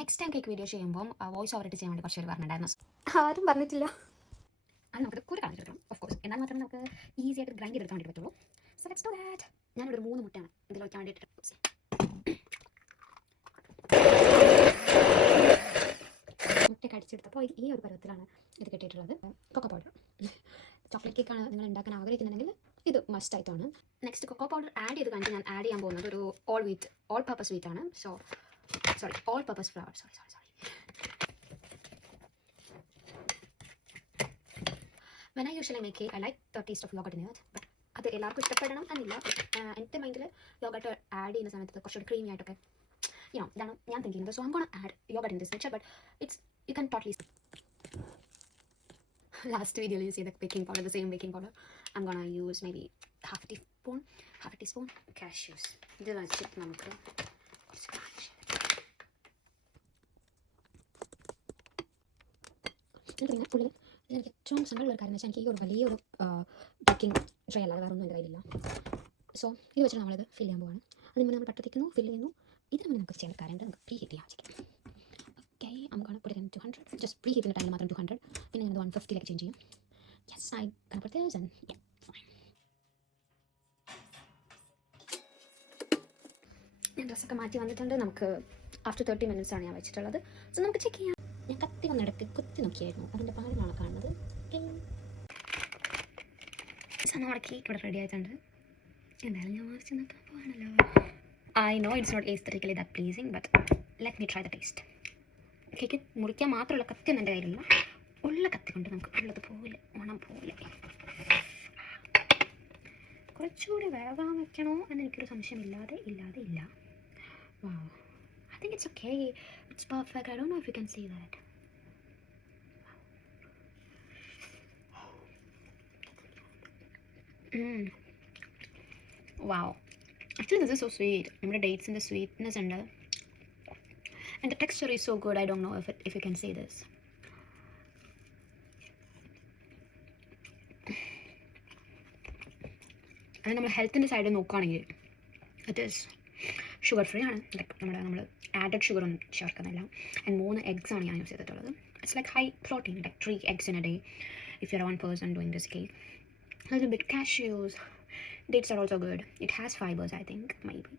Next time cake video ചെയ്യുമ്പോൾ voice over ചെയ്യാൻ വേണ്ടി കുറച്ച് പേര് പറഞ്ഞിട്ടുണ്ടായിരുന്നു. ആരും പറഞ്ഞിട്ടില്ല. അത് നമുക്ക് കൂടെ കാണിച്ചെടുക്കണം ഓഫ് കോഴ്സ്. എന്നാൽ മാത്രമേ നമുക്ക് ഈസി ആയിട്ട് ഗ്രൈൻഡ് ചെയ്തെടുക്കാൻ വേണ്ടി പറ്റുള്ളൂ. So let's do that. ഞാനിവിടെ ഒരു 3 മുട്ടയാണ് ഇതിൽ വയ്ക്കാൻ വേണ്ടിയിട്ട്. മുട്ടയൊക്കെ അടിച്ചെടുത്തപ്പോൾ ഈ ഒരു പരുവത്തിലാണ് ഇത് കിട്ടിയിട്ടുള്ളത്. Cocoa powder. ചോക്ലേറ്റ് കേക്കാണ് നിങ്ങൾ ഉണ്ടാക്കാൻ ആഗ്രഹിക്കുന്നുണ്ടെങ്കിൽ ഇത് മസ്റ്റ് ആയിട്ടാണ്. നെക്സ്റ്റ് കൊക്കോ പൗഡർ ആഡ് ചെയ്ത് കഴിഞ്ഞിട്ട് ഞാൻ ആഡ് ചെയ്യാൻ പോകുന്നത് ഒരു ഓൾ പർപ്പസ് വീറ്റ് ആണ്. All purpose flower. When I usually make cake, I like the taste of yogurt in it. But അത് എല്ലാവർക്കും ഇഷ്ടപ്പെടണം എന്നില്ല. എൻ്റെ മൈൻഡിൽ യോഗട്ട് ആഡ് ചെയ്യുന്ന സമയത്ത് കുറച്ചുകൂടി ക്രീമി ആയിട്ടൊക്കെ ഇതാണ് ഞാൻ തിങ്ക് ചെയ്യുന്നത്. So I'm gonna add yogurt in this mixture, but you can totally see. Last video you see the baking powder, the same baking powder. I'm gonna use maybe half a teaspoon cashews. ഇത് വെച്ചിട്ട് നമുക്ക് എനിക്ക് ഏറ്റവും സങ്കടമുള്ള കാര്യം എന്ന് വെച്ചാൽ എനിക്ക് ഈ ഒരു വലിയൊരു ബേക്കിംഗ് ട്രേ അല്ലാതെ വേറെ ഒന്നും എൻ്റെ കയ്യിലില്ല. സോ ഇത് വെച്ചിട്ട് നമ്മളിത് ഫില്ല് ചെയ്യാൻ പോവാണ്. അതിന് മുന്നേ നമ്മൾ പട്ടത്തേക്കുന്നു, ഫില്ല് ചെയ്യുന്നു. ഇതിന് മുന്നേ നമുക്ക് ചേർക്കാറുണ്ട്, നമുക്ക് പ്രീ ഹീറ്റ് ചെയ്യാൻ വെച്ചിരിക്കും. ഓക്കെ, നമുക്ക് put it in 200. ജസ്റ്റ് പ്രീ ഹീറ്റിൻ്റെ ടൈമിൽ മാത്രം 200. പിന്നെ ഞാനത് 150 ചേഞ്ച് ചെയ്യും. Yes, I can put this and yeah, fine. ഞാൻ ഡ്രസ്സൊക്കെ മാറ്റി വന്നിട്ടുണ്ട്. നമുക്ക് ആഫ്റ്റർ 30 minutes ആണ് ഞാൻ വെച്ചിട്ടുള്ളത്. സോ നമുക്ക് ചെക്ക് ചെയ്യാം. ഞാൻ കത്തി വന്നിടയ്ക്ക് കുത്തി നോക്കിയായിരുന്നു, അതിൻ്റെ പാടിനാണ് കാണുന്നത്. നമ്മുടെ കേക്ക് ഇവിടെ റെഡി ആയിട്ടുണ്ട്. എന്തായാലും ഞാൻ വാങ്ങിച്ച് നോക്കാൻ പോകാണല്ലോ. I know it's not aesthetically that pleasing, but let me try the taste. Cake മുറിക്കാൻ മാത്രമുള്ള കത്തിയൊന്നും എൻ്റെ കയ്യിലില്ല. ഉള്ള കത്തി കൊണ്ട് നമുക്ക് ഉള്ളത് പോലെ ഓണം പോലെ കുറച്ചുകൂടി വേവാൻ വെക്കണോ എന്ന് എനിക്കൊരു സംശയം ഇല്ലാതെ ഇല്ല. Wow, I think it's okay. It's perfect. I don't know if you can see that. Wow. Actually, this is so sweet. The dates and the sweetness and the texture is so good. I don't know if you can see this. And നമ്മൾ ഹെൽത്തിൻ്റെ സൈഡിൽ നോക്കുകയാണെങ്കിൽ it is sugar free ആണ്. നമ്മൾ added sugar ഒന്നും ചേർക്കുന്നില്ല. And 3 eggs ആണ് ഞാൻ യൂസ് ചെയ്തിട്ടുള്ളത്. It's like high protein, like 3 eggs in a day if you're one person doing this cake. A little bit cashews. Dates are also good. It has fibers, I think. Maybe.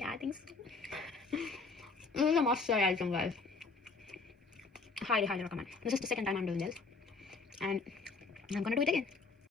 Yeah, I think so. This is a must-try item, guys. Highly recommend. This is the second time I'm doing this. And I'm gonna do it again.